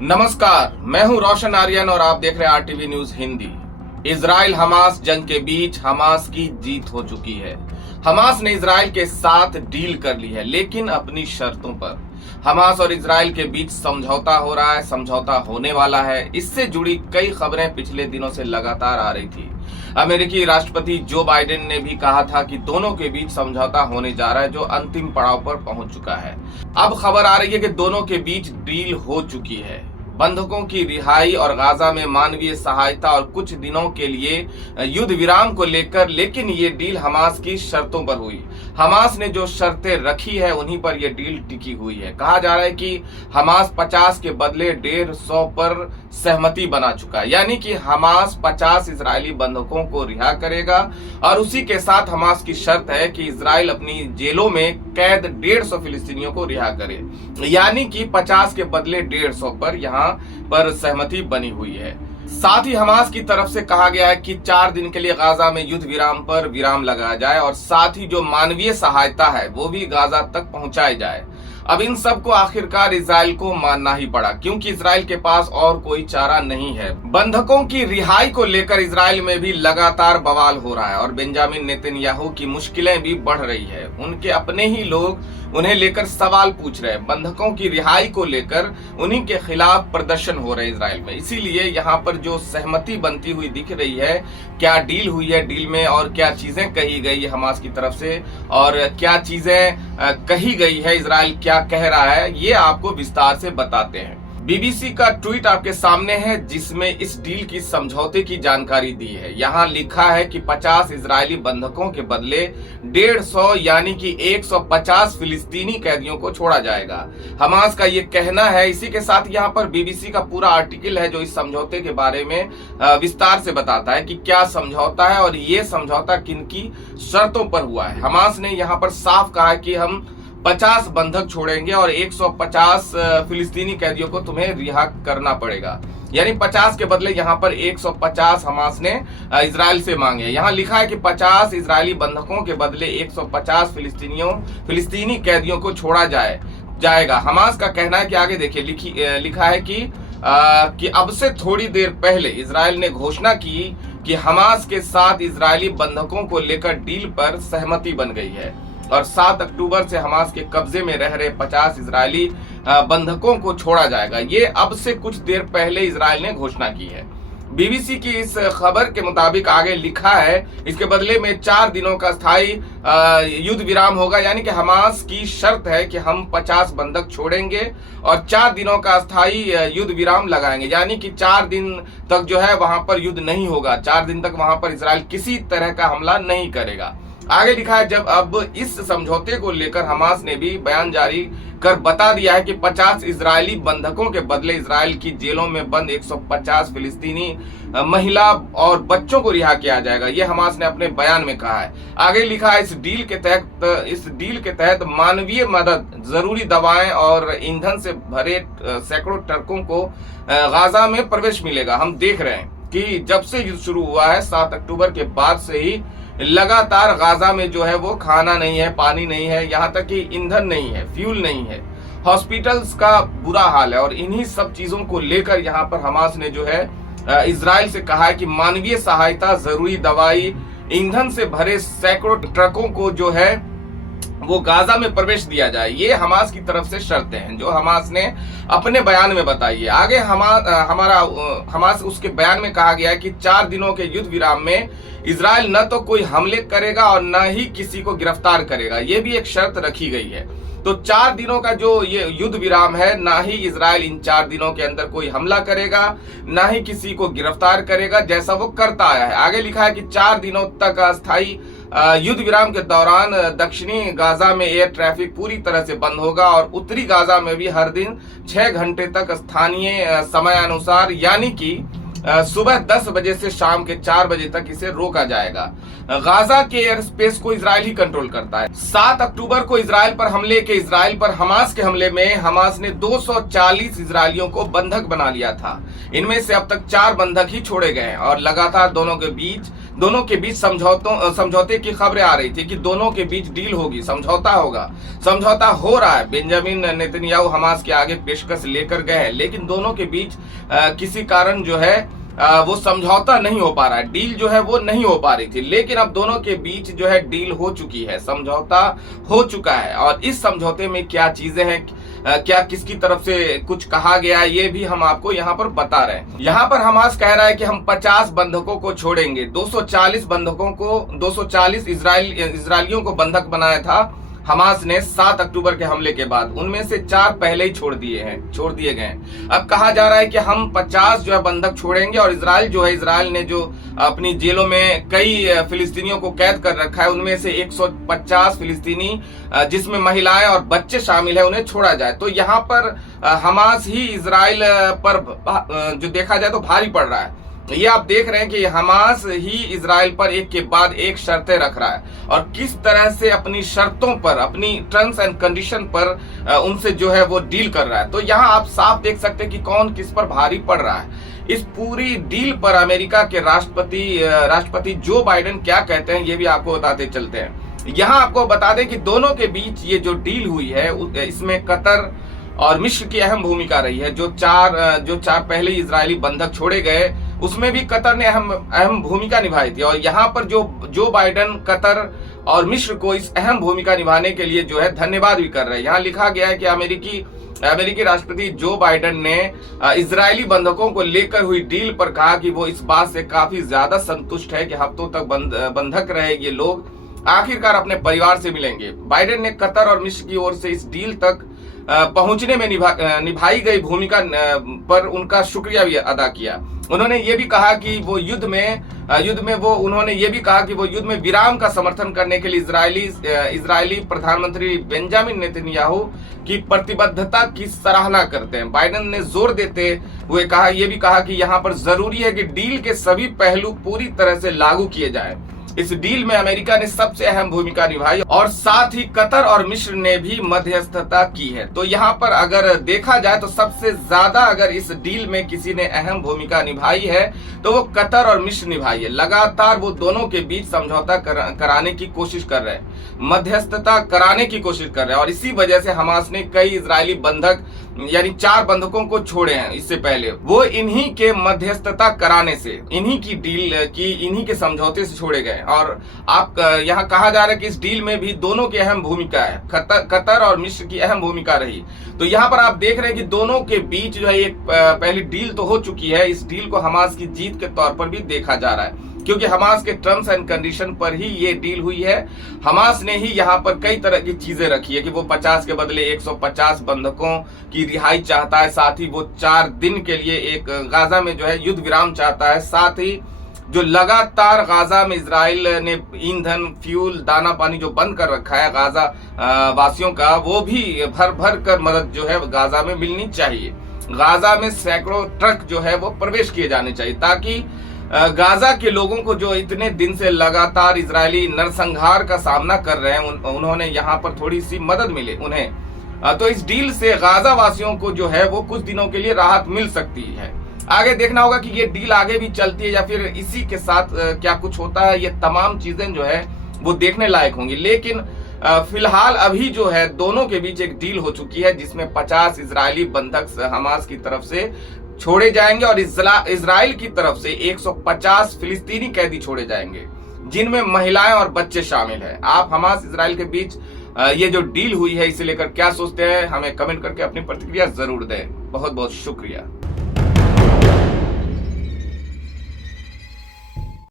नमस्कार, मैं हूं रोशन आर्यन और आप देख रहे हैं RTV news Hindi. Israel Hamas जंग के बीच हमास की जीत हो चुकी है। हमास ने इजराइल के साथ डील कर ली है, लेकिन अपनी शर्तों पर। हमास और इजराइल के बीच समझौता हो रहा है, समझौता होने वाला है। इससे जुड़ी कई खबरें पिछले दिनों से लगातार आ रही थी। अमेरिकी राष्ट्रपति जो बाइडेन ने भी कहा था कि दोनों के बीच समझौता होने जा रहा है, जो अंतिम पड़ाव पर पहुंच चुका है। अब खबर आ रही है कि दोनों के बीच डील हो चुकी है। बंधकों की रिहाई और गाजा में मानवीय सहायता और कुछ दिनों के लिए युद्ध विराम को लेकर, लेकिन ये डील हमास की शर्तों पर हुई। हमास ने जो शर्तें रखी है उन्हीं पर यह डील टिकी हुई है। कहा जा रहा है कि हमास 50 के बदले 150 पर सहमति बना चुका है, यानी कि हमास 50 इजरायली बंधकों को रिहा करेगा और उसी के साथ हमास की शर्त है कि इजराइल अपनी जेलों में कैद 150 फिलिस्तीनियों को रिहा करे, यानी कि 50 के बदले 150 पर यहाँ पर सहमति बनी हुई है। साथ ही हमास की तरफ से कहा गया है कि 4 दिन के लिए गाजा में युद्ध विराम पर विराम लगाया जाए और साथ ही जो मानवीय सहायता है वो भी गाजा तक पहुंचाई जाए। अब इन सब को आखिरकार इजराइल को मानना ही पड़ा, क्योंकि इजराइल के पास और कोई चारा नहीं है। बंधकों की रिहाई को लेकर इजराइल में भी लगातार बवाल हो रहा है और बेंजामिन नेतन्याहू की मुश्किलें भी बढ़ रही है। उनके अपने ही लोग उन्हें लेकर सवाल पूछ रहे हैं। बंधकों की रिहाई को लेकर उन्हीं के खिलाफ प्रदर्शन हो रहे हैं इजराइल में। इसीलिए यहाँ पर जो सहमति बनती हुई दिख रही है, क्या डील हुई है, डील में और क्या चीजें कही गई है हमास की तरफ से और क्या चीजें कही गई है, इजराइल क्या कह रहा है, ये आपको विस्तार से बताते हैं। बीबीसी का ट्वीट आपके सामने है, जिसमें इस डील की समझौते की जानकारी दी है। यहाँ लिखा है कि 50 इजरायली बंधकों के बदले 150 यानी कि 150 फिलिस्तीनी कैदियों को छोड़ा जाएगा। हमास का ये कहना है। इसी के साथ यहाँ पर बीबीसी का पूरा आर्टिकल है जो इस समझौते के बारे में विस्तार से बताता है कि क्या समझौता है और ये समझौता किनकी शर्तों पर हुआ है। हमास ने यहाँ पर साफ कहा है कि हम 50 बंधक छोड़ेंगे और 150 फिलिस्तीनी कैदियों को तुम्हें रिहा करना पड़ेगा, यानी 50 के बदले यहाँ पर 150 हमास ने इजराइल से मांगे। यहाँ लिखा है कि 50 इजरायली बंधकों के बदले 150 फिलिस्तीनी कैदियों को छोड़ा जाएगा। हमास का कहना है कि आगे देखिए, लिखा है कि अब से थोड़ी देर पहले इजराइल ने घोषणा की कि हमास के साथ इजरायली बंधकों को लेकर डील पर सहमति बन गई है और 7 अक्टूबर से हमास के कब्जे में रह रहे 50 इजरायली बंधकों को छोड़ा जाएगा। ये अब से कुछ देर पहले इजराइल ने घोषणा की है। बीबीसी की इस खबर के मुताबिक आगे लिखा है, इसके बदले में 4 दिनों का स्थायी युद्ध विराम होगा, यानी कि हमास की शर्त है कि हम 50 बंधक छोड़ेंगे और 4 दिनों का स्थायी युद्ध विराम लगाएंगे, यानी कि 4 दिन तक जो है वहां पर युद्ध नहीं होगा। 4 दिन तक वहां पर इजराइल किसी तरह का हमला नहीं करेगा। आगे लिखा है, जब अब इस समझौते को लेकर हमास ने भी बयान जारी कर बता दिया है कि 50 इजरायली बंधकों के बदले इजराइल की जेलों में बंद 150 फिलिस्तीनी महिला और बच्चों को रिहा किया जाएगा। ये हमास ने अपने बयान में कहा है। आगे लिखा है, इस डील के तहत मानवीय मदद, जरूरी दवाएं और ईंधन से भरे सैकड़ों ट्रकों को गाजा में प्रवेश मिलेगा। हम देख रहे हैं कि जब से युद्ध शुरू हुआ है 7 अक्टूबर के बाद से ही लगातार गाजा में जो है वो खाना नहीं है, पानी नहीं है, यहाँ तक कि ईंधन नहीं है, फ्यूल नहीं है, हॉस्पिटल्स का बुरा हाल है। और इन्हीं सब चीजों को लेकर यहाँ पर हमास ने जो है इजराइल से कहा है कि मानवीय सहायता, जरूरी दवाई, ईंधन से भरे सैकड़ों ट्रकों को जो है वो गाजा में प्रवेश दिया जाए। ये हमास की तरफ से शर्तें हैं जो हमास ने अपने बयान में बताई है। आगे हमास उसके बयान में कहा गया है कि 4 दिनों के युद्ध विराम में इजराइल न तो कोई हमले करेगा और न ही किसी को गिरफ्तार करेगा, ये भी एक शर्त रखी गई है। तो 4 दिनों का जो ये युद्ध विराम है, ना ही इजराइल इन 4 दिनों के अंदर कोई हमला करेगा, ना ही किसी को गिरफ्तार करेगा, जैसा वो करता आया है। आगे लिखा है कि 4 दिनों तक अस्थायी युद्ध विराम के दौरान दक्षिणी गाजा में एयर ट्रैफिक पूरी तरह से बंद होगा और उत्तरी गाजा में भी हर दिन 6 घंटे तक स्थानीय समय अनुसार, यानी कि सुबह 10 बजे से शाम के 4 बजे तक इसे रोका जाएगा। गाजा के एयर स्पेस को इजराइल ही कंट्रोल करता है। 7 अक्टूबर को इजराइल पर हमास के हमले में हमास ने 240 इजरायलियों को बंधक बना लिया था। इनमें से अब तक 4 बंधक ही छोड़े गए हैं और लगातार दोनों के बीच समझौते की खबरें आ रही थी कि दोनों के बीच डील होगी, समझौता होगा। समझौता हो रहा है। बेंजामिन नेतन्याहू हमास के आगे पेशकश लेकर गए हैं, लेकिन दोनों के बीच किसी कारण जो है वो समझौता नहीं हो पा रहा है, डील जो है वो नहीं हो पा रही थी। लेकिन अब दोनों के बीच जो है डील हो चुकी है, समझौता हो चुका है। और इस समझौते में क्या चीजें हैं, क्या किसकी तरफ से कुछ कहा गया, ये भी हम आपको यहाँ पर बता रहे हैं। यहाँ पर हमास कह रहा है कि हम 50 बंधकों को छोड़ेंगे। 240 इजरायलियों को बंधक बनाया था हमास ने 7 अक्टूबर के हमले के बाद। उनमें से 4 पहले ही छोड़ दिए गए। अब कहा जा रहा है कि हम 50 जो है बंधक छोड़ेंगे और इजराइल ने जो अपनी जेलों में कई फिलिस्तीनियों को कैद कर रखा है, उनमें से 150 फिलिस्तीनी जिसमें महिलाएं और बच्चे शामिल है, उन्हें छोड़ा जाए। तो यहाँ पर हमास ही इजराइल पर जो देखा जाए तो भारी पड़ रहा है। ये आप देख रहे हैं कि हमास ही इजराइल पर एक के बाद एक शर्तें रख रहा है और किस तरह से अपनी शर्तों पर, अपनी टर्म्स एंड कंडीशन पर उनसे जो है वो डील कर रहा है। तो यहाँ आप साफ देख सकते हैं कि कौन किस पर भारी पड़ रहा है। इस पूरी डील पर अमेरिका के राष्ट्रपति जो बाइडेन क्या कहते हैं, ये भी आपको बताते चलते हैं। यहाँ आपको बता दें कि दोनों के बीच ये जो डील हुई है, इसमें कतर और मिस्र की अहम भूमिका रही है। जो चार पहले इजरायली बंधक छोड़े गए, उसमें भी कतर ने अहम भूमिका निभाई थी। और यहाँ पर जो बाइडेन कतर और मिस्र को इस अहम भूमिका निभाने के लिए जो है धन्यवाद भी कर रहे हैं। यहाँ लिखा गया है कि अमेरिकी राष्ट्रपति जो बाइडेन ने इजरायली बंधकों को लेकर हुई डील पर कहा कि वो इस बात से काफी ज्यादा संतुष्ट है कि हफ्तों तक बंधक रहे ये लोग आखिरकार अपने परिवार से मिलेंगे। बाइडेन ने कतर और मिस्र की ओर से इस डील तक पहुंचने में निभाई गई भूमिका पर उनका शुक्रिया भी अदा किया। उन्होंने ये भी कहा कि वो युद्ध में विराम का समर्थन करने के लिए इजरायली प्रधानमंत्री बेंजामिन नेतन्याहू की प्रतिबद्धता की सराहना करते हैं। बाइडेन ने जोर देते हुए ये भी कहा कि यहाँ पर जरूरी है कि डील के सभी पहलू पूरी तरह से लागू किए जाएं। इस डील में अमेरिका ने सबसे अहम भूमिका निभाई और साथ ही कतर और मिस्र ने भी मध्यस्थता की है। तो यहाँ पर अगर देखा जाए तो सबसे ज्यादा अगर इस डील में किसी ने अहम भूमिका निभाई है तो वो कतर और मिस्र निभाई है। लगातार वो दोनों के बीच समझौता कराने की कोशिश कर रहे हैं, मध्यस्थता कराने की कोशिश कर रहे हैं। और इसी वजह से हमास ने कई इजरायली बंधक यानी 4 बंधकों को छोड़े हैं। इससे पहले वो इन्हीं के मध्यस्थता कराने से, इन्हीं की डील की, इन्हीं के समझौते से छोड़े गए। और आप यहाँ कहा जा रहा है कि इस डील में भी दोनों की अहम भूमिका है, कतर और मिस्र की अहम भूमिका रही। तो यहाँ पर आप देख रहे हैं कि दोनों के बीच जो है एक पहली डील तो हो चुकी है। इस डील को हमास की जीत के तौर पर भी देखा जा रहा है, क्योंकि हमास के टर्म्स एंड कंडीशन पर ही ये डील हुई है। हमास ने ही यहाँ पर कई तरह की चीजें रखी है कि वो 50 के बदले 150 बंधकों की रिहाई चाहता है। साथ ही वो 4 दिन के लिए एक गाजा में जो है युद्ध विराम चाहता है। साथ ही जो लगातार गाजा में इजराइल ने ईंधन, फ्यूल, दाना पानी जो बंद कर रखा है गाजा वासियों का, वो भी भर कर मदद जो है गाजा में मिलनी चाहिए। गाजा में सैकड़ों ट्रक जो है वो प्रवेश किए जाने चाहिए, ताकि गाजा के लोगों को जो इतने दिन से लगातार इजरायली नरसंहार का सामना कर रहे हैं, उन्होंने यहाँ पर थोड़ी सी मदद मिले उन्हें। तो इस डील से गाजा वासियों को जो है वो कुछ दिनों के लिए राहत मिल सकती है। आगे देखना होगा कि ये डील आगे भी चलती है या फिर इसी के साथ क्या कुछ होता है। ये तमाम चीजें जो है वो देखने लायक होंगी। लेकिन फिलहाल अभी जो है दोनों के बीच एक डील हो चुकी है, जिसमें 50 इजरायली बंधक हमास की तरफ से छोड़े जाएंगे और इजराइल की तरफ से 150 फिलिस्तीनी कैदी छोड़े जाएंगे, जिनमें महिलाएं और बच्चे शामिल हैं। आप हमास इजराइल के बीच ये जो डील हुई है इसे लेकर क्या सोचते हैं, हमें कमेंट करके अपनी प्रतिक्रिया जरूर दें। बहुत बहुत शुक्रिया।